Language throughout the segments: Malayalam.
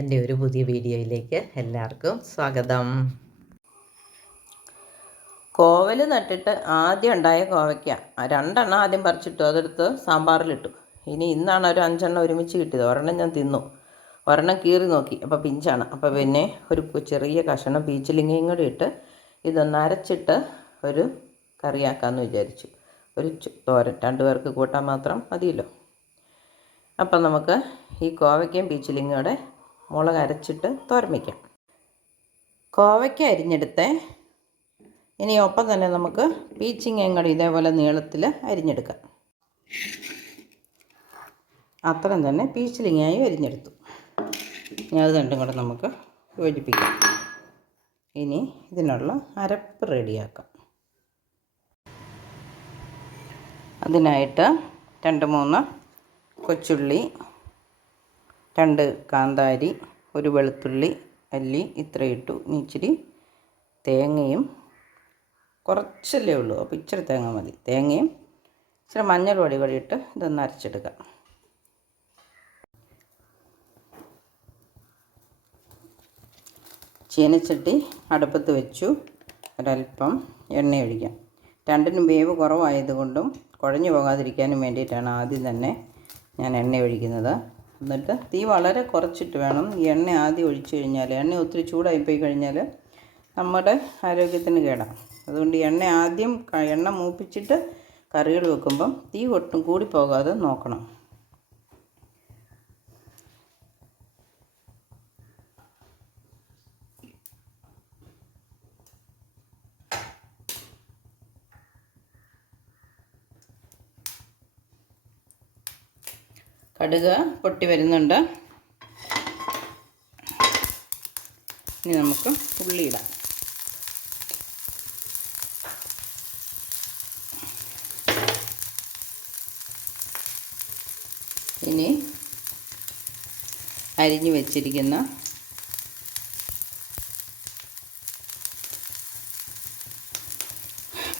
എന്റെ ഒരു പുതിയ വീഡിയോയിലേക്ക് എല്ലാവർക്കും സ്വാഗതം. കോവൽ നട്ടിട്ട് ആദ്യം ഉണ്ടായ കോവയ്ക്ക. രണ്ടെണ്ണം ആദ്യം പറിച്ചിട്ടു. അതെടുത്ത് സാമ്പാറിലിട്ടു. ഇനി ഇന്നാണ് ഒരു അഞ്ചെണ്ണം ഒരുമിച്ച് കിട്ടിയത്. ഒരെണ്ണം ഞാൻ തിന്നു. ഒരെണ്ണം കീറി നോക്കി. അപ്പോൾ പിഞ്ചാണ്. അപ്പോൾ പിന്നെ ഒരു ചെറിയ കഷണം പീച്ചിലിങ്ങയും കൂടി ഇട്ട് ഇതൊന്ന് അരച്ചിട്ട് ഒരു കറിയാക്കാമെന്ന് വിചാരിച്ചു. ഒരു തോരൻ. രണ്ടു പേർക്ക് കൂട്ടാൻ മാത്രം മതിയല്ലോ. അപ്പം നമുക്ക് ഈ കോവയ്ക്കയും പീച്ചിലിങ്ങയും കൂടെ മുളക് അരച്ചിട്ട് തോരൻ വയ്ക്കാം കോവയ്ക്ക അരിഞ്ഞെടുത്ത്. ഇനി ഒപ്പം തന്നെ നമുക്ക് പീച്ചിങ്ങയും കൂടി ഇതേപോലെ നീളത്തിൽ അരിഞ്ഞെടുക്കാം. അത്രയും തന്നെ പീച്ചിലിങ്ങയായി അരിഞ്ഞെടുത്തു. ഇനി അത് രണ്ടും കൂടെ നമുക്ക് യോജിപ്പിക്കാം. ഇനി ഇതിനുള്ള അരപ്പ് റെഡിയാക്കാം. അതിനായിട്ട് രണ്ട് മൂന്ന് കൊച്ചുള്ളി രണ്ട് കാന്താരി ഒരു വെളുത്തുള്ളി അല്ലി ഇത്ര ഇട്ടു. ഇച്ചിരി തേങ്ങയും കുറച്ചല്ലേ ഉള്ളൂ. അപ്പോൾ ഇച്ചിരി തേങ്ങ മതി. തേങ്ങയും ഇച്ചിരി മഞ്ഞൾ പൊടി കൂടി ഇട്ട് ഇതൊന്ന് അരച്ചെടുക്കാം. ചീനച്ചട്ടി അടുപ്പത്ത് വെച്ചു. ഒരല്പം എണ്ണ ഒഴിക്കാം. രണ്ടിനും വേവ് കുറവായതുകൊണ്ടും കുഴഞ്ഞു പോകാതിരിക്കാനും വേണ്ടിയിട്ടാണ് ആദ്യം തന്നെ ഞാൻ എണ്ണ ഒഴിക്കുന്നത്. എന്നിട്ട് തീ വളരെ കുറച്ചിട്ട് വേണം. എണ്ണ ആദ്യം ഒഴിച്ചു കഴിഞ്ഞാൽ എണ്ണ ഒത്തിരി ചൂടായി പോയി കഴിഞ്ഞാൽ നമ്മുടെ ആരോഗ്യത്തിന് കേടാം. അതുകൊണ്ട് എണ്ണ ആദ്യം എണ്ണ മൂപ്പിച്ചിട്ട് കറികൾ വെക്കുമ്പം തീ ഒട്ടും കൂടി പോകാതെ നോക്കണം. കടുക് പൊട്ടി വരുന്നുണ്ട്. ഇനി നമുക്ക് ഉള്ളി ഇടാം. ഇനി അരിഞ്ഞു വെച്ചിരിക്കുന്ന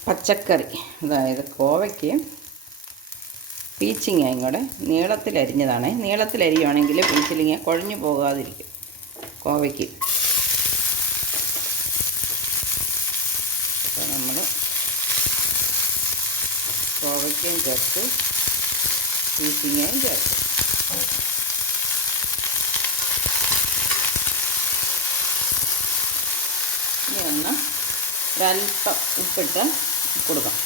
പച്ചക്കറി അതായത് കോവയ്ക്കയും പീച്ചിങ്ങയും കൂടെ നീളത്തിലരിഞ്ഞതാണ് നീളത്തിലരിയുവാണെങ്കിൽ പീച്ചിലിങ്ങ കുഴഞ്ഞു പോകാതിരിക്കും. കോവയ്ക്ക്. അപ്പോൾ നമ്മൾ കോവയ്ക്കയും ചേർത്ത് പീച്ചിങ്ങയും ചേർത്ത്. ഇനി ഒന്ന് ഒരല്പം ഉപ്പിട്ട് കൊടുക്കാം.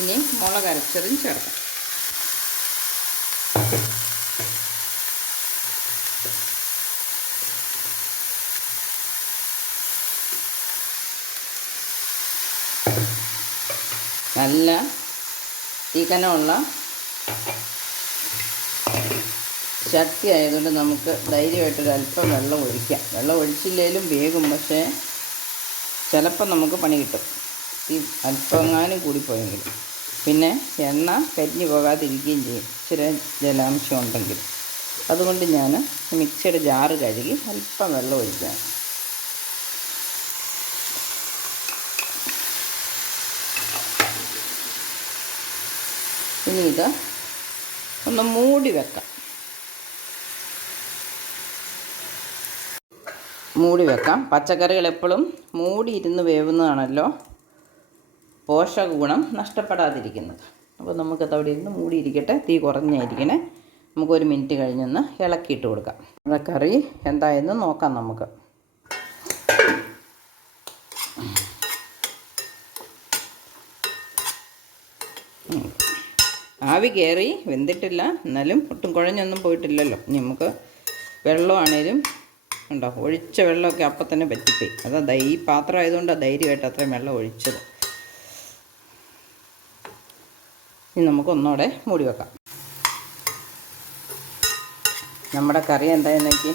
ഇനി മുളക് അരച്ചതും ചേർക്കാം. നല്ല തീക്കനമുള്ള ചട്ടി ആയതുകൊണ്ട് നമുക്ക് ധൈര്യമായിട്ട് അല്പം വെള്ളം ഒഴിക്കാം. വെള്ളം ഒഴിച്ചില്ലെങ്കിലും വേഗം പക്ഷേ ചിലപ്പോൾ നമുക്ക് പണി കിട്ടും. ഈ കൂടി കൂടിപ്പോയെങ്കിൽ പിന്നെ എണ്ണ കരിഞ്ഞു പോകാതിരിക്കുകയും ചെയ്യും. ഇച്ചിരി ജലാംശം ഉണ്ടെങ്കിൽ. അതുകൊണ്ട് ഞാൻ മിക്സിയുടെ ജാറ് കഴുകി അല്പം വെള്ളം ഒഴിക്കാം ഇനി ഇത് ഒന്ന് മൂടി വെക്കാം. മൂടി വെക്കാം. പച്ചക്കറികൾ എപ്പോഴും മൂടി ഇരുന്ന് വേവുന്നതാണല്ലോ. പോഷക ഗുണം നഷ്ടപ്പെടാതിരിക്കുന്നത്. അപ്പോൾ നമുക്കത് അവിടെ ഇരുന്ന് മൂടിയിരിക്കട്ടെ. തീ കുറഞ്ഞായിരിക്കണേ. നമുക്കൊരു മിനിറ്റ് കഴിഞ്ഞൊന്ന് ഇളക്കിയിട്ട് കൊടുക്കാം. നമ്മുടെ കറി എന്തായെന്ന് നോക്കാം നമുക്ക്. ആവി കയറി വെന്തിട്ടില്ല. എന്നാലും ഒട്ടും കുഴഞ്ഞൊന്നും പോയിട്ടില്ലല്ലോ. ഇനി നമുക്ക് വെള്ളമാണേലും ഉണ്ടോ? ഒഴിച്ച വെള്ളമൊക്കെ അപ്പം തന്നെ പറ്റിപ്പോയി. അതാ ഈ പാത്രം ആയതുകൊണ്ടാണ് ധൈര്യമായിട്ട് അത്രയും വെള്ളം ഒഴിച്ചത്. ഇനി നമുക്ക് ഒന്നുകൂടെ മൂടി വെക്കാം. നമ്മുടെ കറി എന്തായെന്ന് നോക്കി.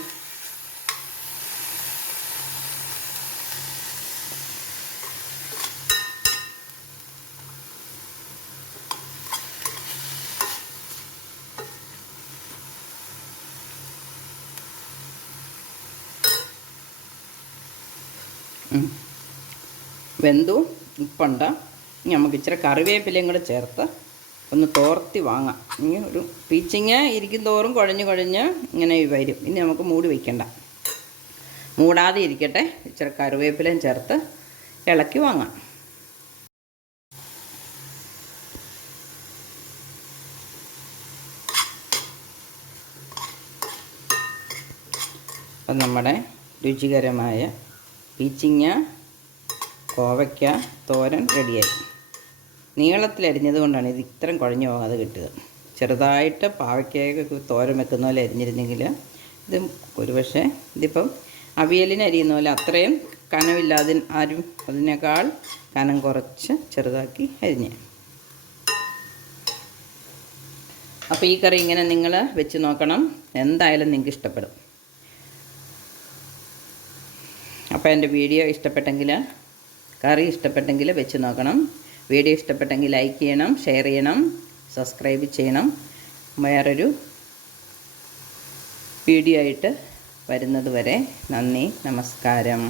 വെന്തു ഉപ്പുണ്ട്. നമുക്ക് ഇച്ചിരി കറിവേപ്പിലയും കൂടെ ചേർത്ത് ഒന്ന് തോർത്തി വാങ്ങാം. ഇനി ഒരു പീച്ചിങ്ങ ഇരിക്കും തോറും കുഴഞ്ഞ് കുഴഞ്ഞ് ഇങ്ങനെ വരും. ഇനി നമുക്ക് മൂടി വയ്ക്കണ്ട മൂടാതെ ഇരിക്കട്ടെ. ഇച്ചിരി കറിവേപ്പിലയും ചേർത്ത് ഇളക്കി വാങ്ങാം. അപ്പം നമ്മുടെ രുചികരമായ പീച്ചിങ്ങ കോവയ്ക്ക തോരൻ റെഡിയായി നീളത്തിലരിഞ്ഞത് കൊണ്ടാണ് ഇത് ഇത്രയും കുഴഞ്ഞു പോകാതെ കിട്ടുക ചെറുതായിട്ട് പാവയ്ക്കൊക്കെ തോരൻ വെക്കുന്ന പോലെ അരിഞ്ഞിരുന്നെങ്കിൽ ഇത് ഒരുപക്ഷെ ഇതിപ്പം അവിയലിന് അരിയുന്ന പോലെ അത്രയും കനമില്ലാതെ ആരും അതിനേക്കാൾ കനം കുറച്ച് ചെറുതാക്കി അരിഞ്ഞ്. അപ്പോൾ ഈ കറി ഇങ്ങനെ നിങ്ങൾ വെച്ച് നോക്കണം. എന്തായാലും നിങ്ങൾക്ക് ഇഷ്ടപ്പെടും. അപ്പോൾ എന്റെ വീഡിയോ ഇഷ്ടപ്പെട്ടെങ്കിൽ കറി ഇഷ്ടപ്പെട്ടെങ്കിൽ വെച്ച് നോക്കണം. വീഡിയോ ഇഷ്ടപ്പെട്ടെങ്കിൽ ലൈക്ക് ചെയ്യണം ഷെയർ ചെയ്യണം സബ്സ്ക്രൈബ് ചെയ്യണം. വേറൊരു വീഡിയോ ആയിട്ട് വരുന്നത് വരെ നന്ദി നമസ്കാരം.